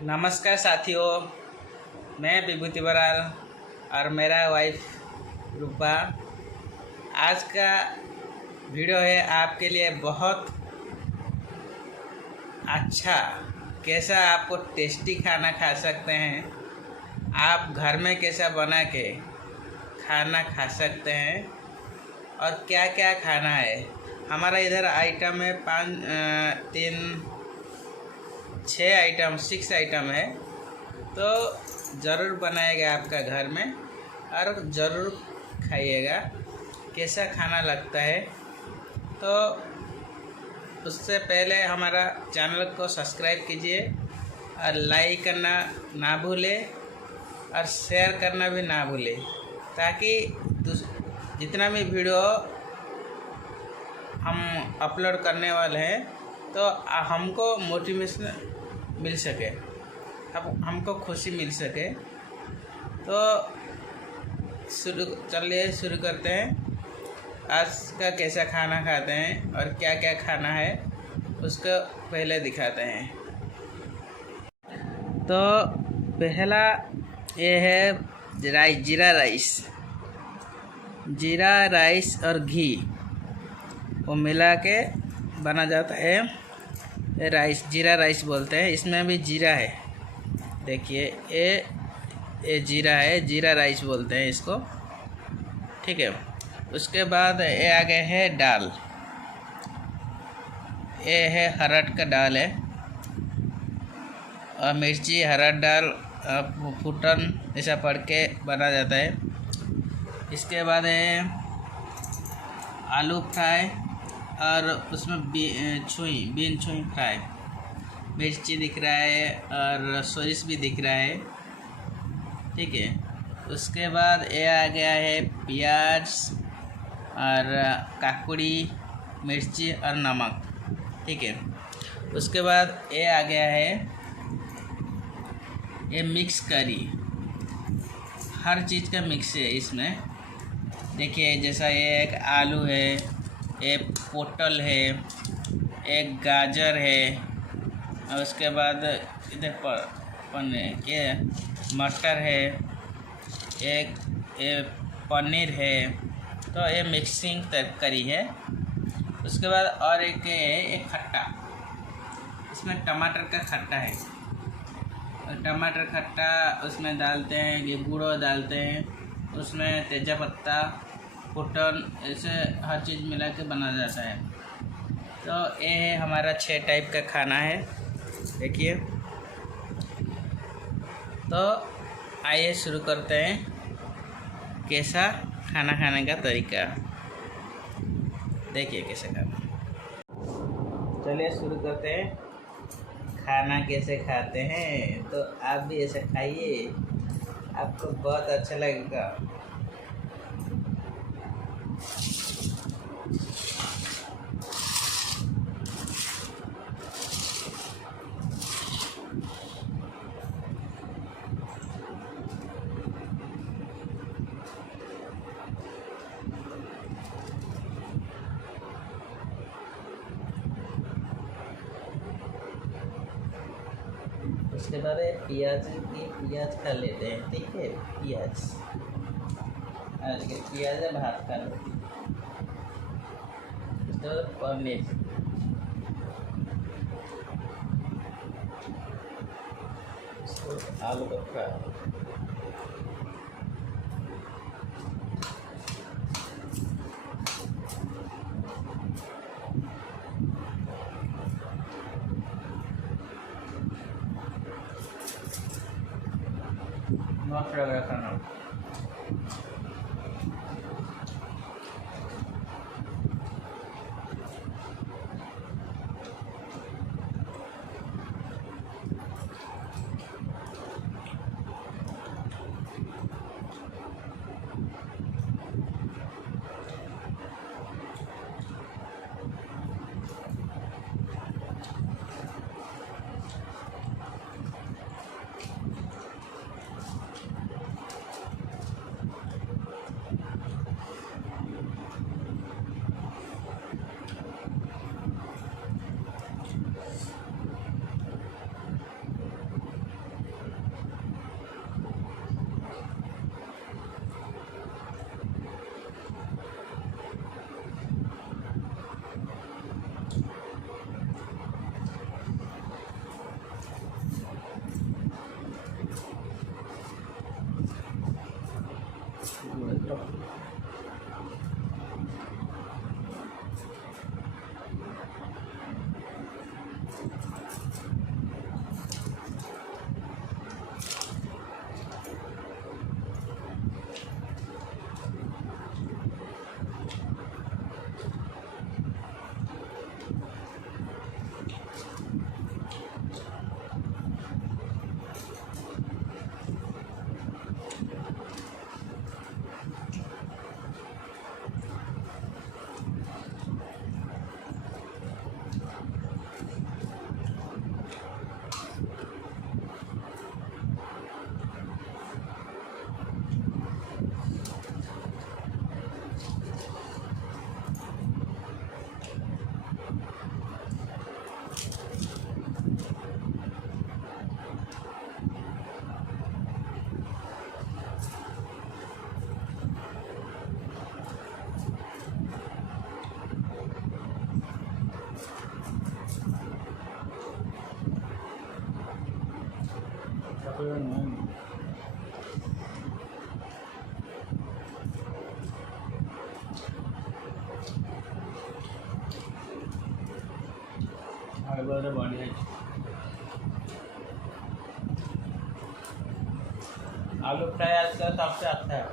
नमस्कार साथियों, मैं विभूति बराल और मेरा वाइफ रूपा। आज का वीडियो है आपके लिए बहुत अच्छा, कैसा आपको टेस्टी खाना खा सकते हैं, आप घर में कैसा बना के खाना खा सकते हैं और क्या क्या खाना है। हमारा इधर आइटम है 6 आइटम है, तो ज़रूर बनाएगा आपका घर में और ज़रूर खाइएगा कैसा खाना लगता है। तो उससे पहले हमारा चैनल को सब्सक्राइब कीजिए और लाइक करना ना भूलें और शेयर करना भी ना भूलें, ताकि जितना भी वीडियो हम अपलोड करने वाले हैं तो हमको मोटिवेशन मिल सके, अब हमको खुशी मिल सके। तो चलिए शुरू करते हैं। आज का कैसा खाना खाते हैं और क्या क्या खाना है उसको पहले दिखाते हैं। तो पहला ये है जीरा राइस और घी वो मिला के बना जाता है राइस, जीरा राइस बोलते हैं। इसमें भी जीरा है, देखिए ये जीरा है, जीरा राइस बोलते हैं इसको, ठीक है। उसके बाद ये आगे है दाल, ये है हरड़ का दाल है और मिर्ची हरड़ दाल फूटन ऐसा पड़ के बना जाता है। इसके बाद है आलू फ्राई और उसमें बीन छुई फ्राई, मिर्ची दिख रहा है और सोरिस भी दिख रहा है, ठीक है। उसके बाद ये आ गया है प्याज और काकुड़ी, मिर्ची और नमक, ठीक है। उसके बाद ये आ गया है ये मिक्स करी, हर चीज़ का मिक्स है इसमें। देखिए जैसा ये एक आलू है, एक पोटल है, एक गाजर है और उसके बाद इधर के मटर है, एक पनीर है। तो ये मिक्सिंग तरकारी है। उसके बाद और एक खट्टा, इसमें टमाटर का खट्टा है, टमाटर खट्टा उसमें डालते हैं, ये गुड़ डालते हैं, उसमें तेजा पत्ता फुटन ऐसे हर चीज़ मिला के बना जाता है। तो ये है हमारा 6 टाइप का खाना है, देखिए। तो आइए शुरू करते हैं कैसा खाना खाने का तरीका, देखिए कैसे खाना। चलिए शुरू करते हैं खाना कैसे खाते हैं। तो आप भी ऐसे खाइए, आपको बहुत अच्छा लगेगा। उसके बाद प्याज खा लेते हैं, ठीक है। प्याज भात खा लो। उसके बाद पनीर, आलू का फ्राई, मस्त लग रहा खाना। बढ़िया आलू फ्राई आजकल सबसे अच्छा है।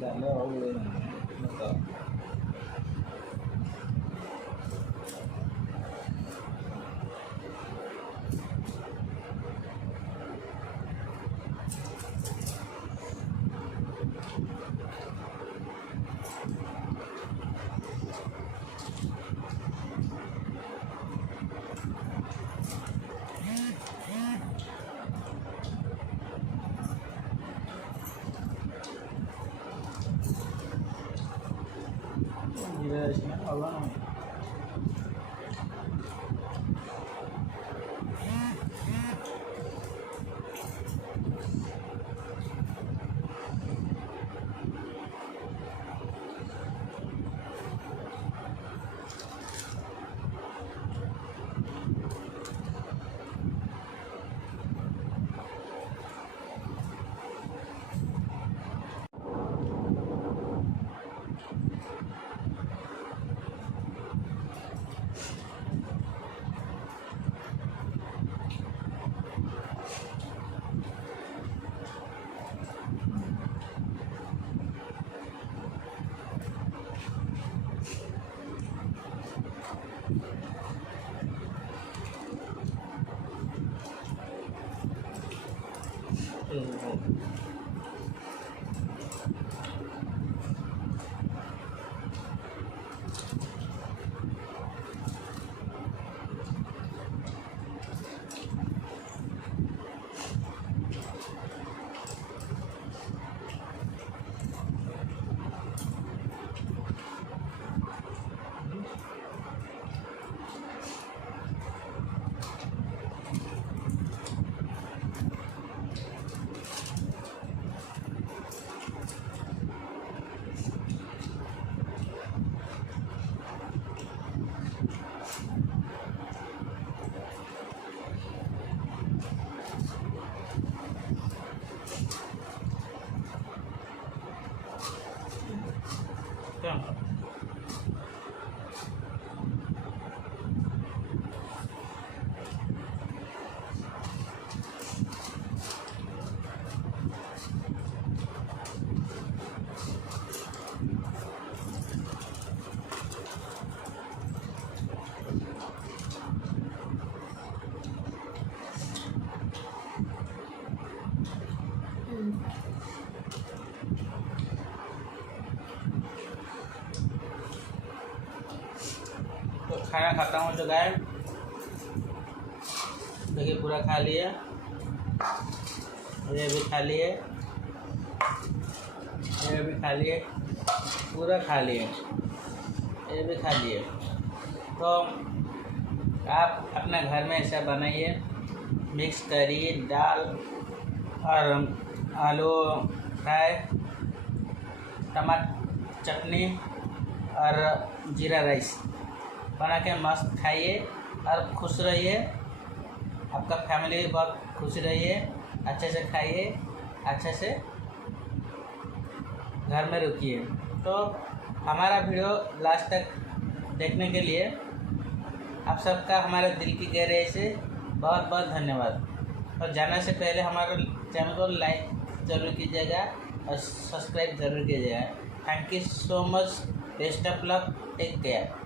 डालो और ले बताओ। तो खाना खाता हूँ जो गाय देखिए पूरा खा लिए, ये भी खा लिए, ये भी खा लिए, पूरा खा लिए, ये भी खा लिए। तो आप अपने घर में ऐसा बनाइए, मिक्स करी दाल और आलू फ्राई, टमाटर चटनी और जीरा राइस बना के मस्त खाइए और खुश रहिए। आपका फैमिली भी बहुत खुश रहिए, अच्छे से खाइए, अच्छे से घर में रुकिए। तो हमारा वीडियो लास्ट तक देखने के लिए आप सबका हमारे दिल की गहराई से बहुत बहुत धन्यवाद। और जाने से पहले हमारे चैनल को लाइक ज़रूर कीजिएगा और सब्सक्राइब ज़रूर कीजिएगा। Thank you so much, best of luck, take care.